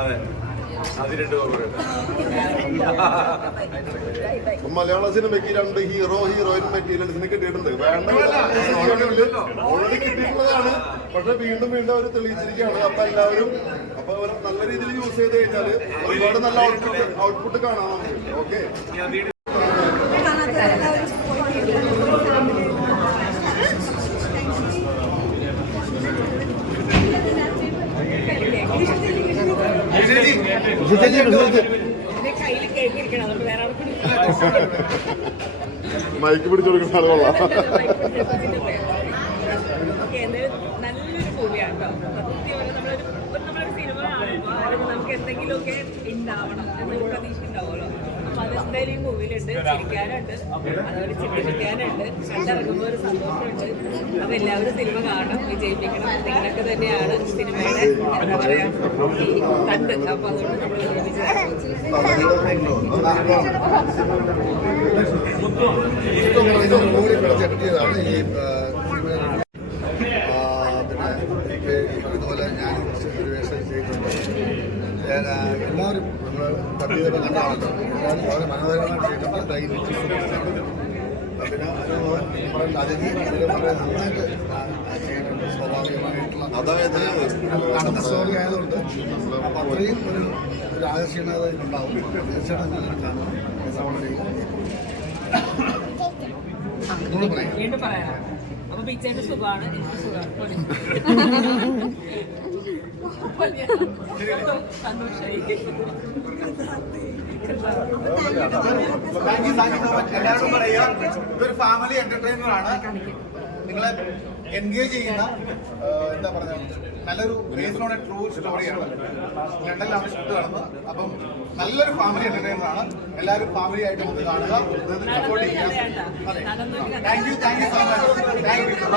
അതെ. മലയാള സിനിമയ്ക്ക് രണ്ട് ഹീറോ ഹീറോയിൻ മെറ്റീരിയൽസിന് കിട്ടിയിട്ടുണ്ട്. വേണ്ട. ഓൾറെഡി കിട്ടിയിട്ടുള്ളതാണ്. പക്ഷെ വീണ്ടും വീണ്ടും അവർ തെളിയിച്ചിരിക്കുകയാണ്. അപ്പൊ എല്ലാവരും അപ്പൊ അവർ നല്ല രീതിയിൽ യൂസ് ചെയ്ത് കഴിഞ്ഞാൽ ഒരുപാട് നല്ല ഔട്ട്പുട്ട് ഔട്ട്പുട്ട് കാണാം നമുക്ക്. ഓക്കെ മൈക്ക് പിടിച്ചു കൊടുക്കുന്ന ആളുകളാ കൊള്ളാം. നല്ലൊരു മൂവിയാണ് നമ്മളൊരു സിനിമ കാണുമ്പോൾ നമുക്ക് എന്തെങ്കിലുമൊക്കെ ഉണ്ടാവണം എന്നൊരു പ്രതീക്ഷ ഉണ്ടാവുമല്ലോ എന്തായാലും ഈ മൂവിയിലുണ്ട്. ചിരിക്കാനുണ്ട്. അതുപോലെ ചിന്തിപ്പിക്കാനുണ്ട് കണ്ടിറങ്ങുമ്പോൾ ഒരു സന്തോഷമുണ്ട്. അപ്പൊ എല്ലാവരും സിനിമ കാണണം വിജയിപ്പിക്കണം. നിങ്ങളൊക്കെ തന്നെയാണ് സിനിമയുടെ എന്താ പറയാ ഈ കണ്ട് അപ്പൊ അതുകൊണ്ട് നമ്മൾ വിജയിച്ചു ാണ് ഈ പറഞ്ഞതുപോലെ ഞാൻ ഒരു വേഷം ചെയ്തിട്ടുണ്ട്. എല്ലാവരും നമ്മൾ ചെയ്തപ്പോൾ കണ്ടാണല്ലോ. എല്ലാവരും വളരെ മനോഹരമായിട്ട് സൂപ്പർസ്റ്റാർ. പിന്നെ അതിഥി വളരെ നന്നായിട്ട് സ്വാഭാവികമായിട്ടുള്ള അതായത് നടന്ന സ്റ്റോറി ആയതുകൊണ്ട്. അത്രയും ഒരു ഒരു ആകർഷണീയത ഉണ്ടാവും തീർച്ചയായിട്ടും വീണ്ടും പറയാനാ അപ്പൊ പിച്ചേന്റെ സുഖമാണ്. എനിക്ക് സുഖമാണ് പോലെ. സന്തോഷായി thank you thank you so much എല്ലാവരും പറയുക ഇതൊരു ഫാമിലി എന്റർടൈനർ ആണ് നിങ്ങളെ എൻഗേജ് ചെയ്യുന്ന എന്താ പറയുക നല്ലൊരു ബേസ്ഡ് ട്രൂ സ്റ്റോറിയാണ് ലണ്ടനിലാണ് ഷിഫ്റ്റ് നടന്നത് അപ്പം നല്ലൊരു ഫാമിലി എന്റർടൈനർ ആണ് എല്ലാവരും ഫാമിലി ആയിട്ട് വന്ന് കാണുക സപ്പോർട്ട് ചെയ്യുക അതെ thank you thank you so much thank you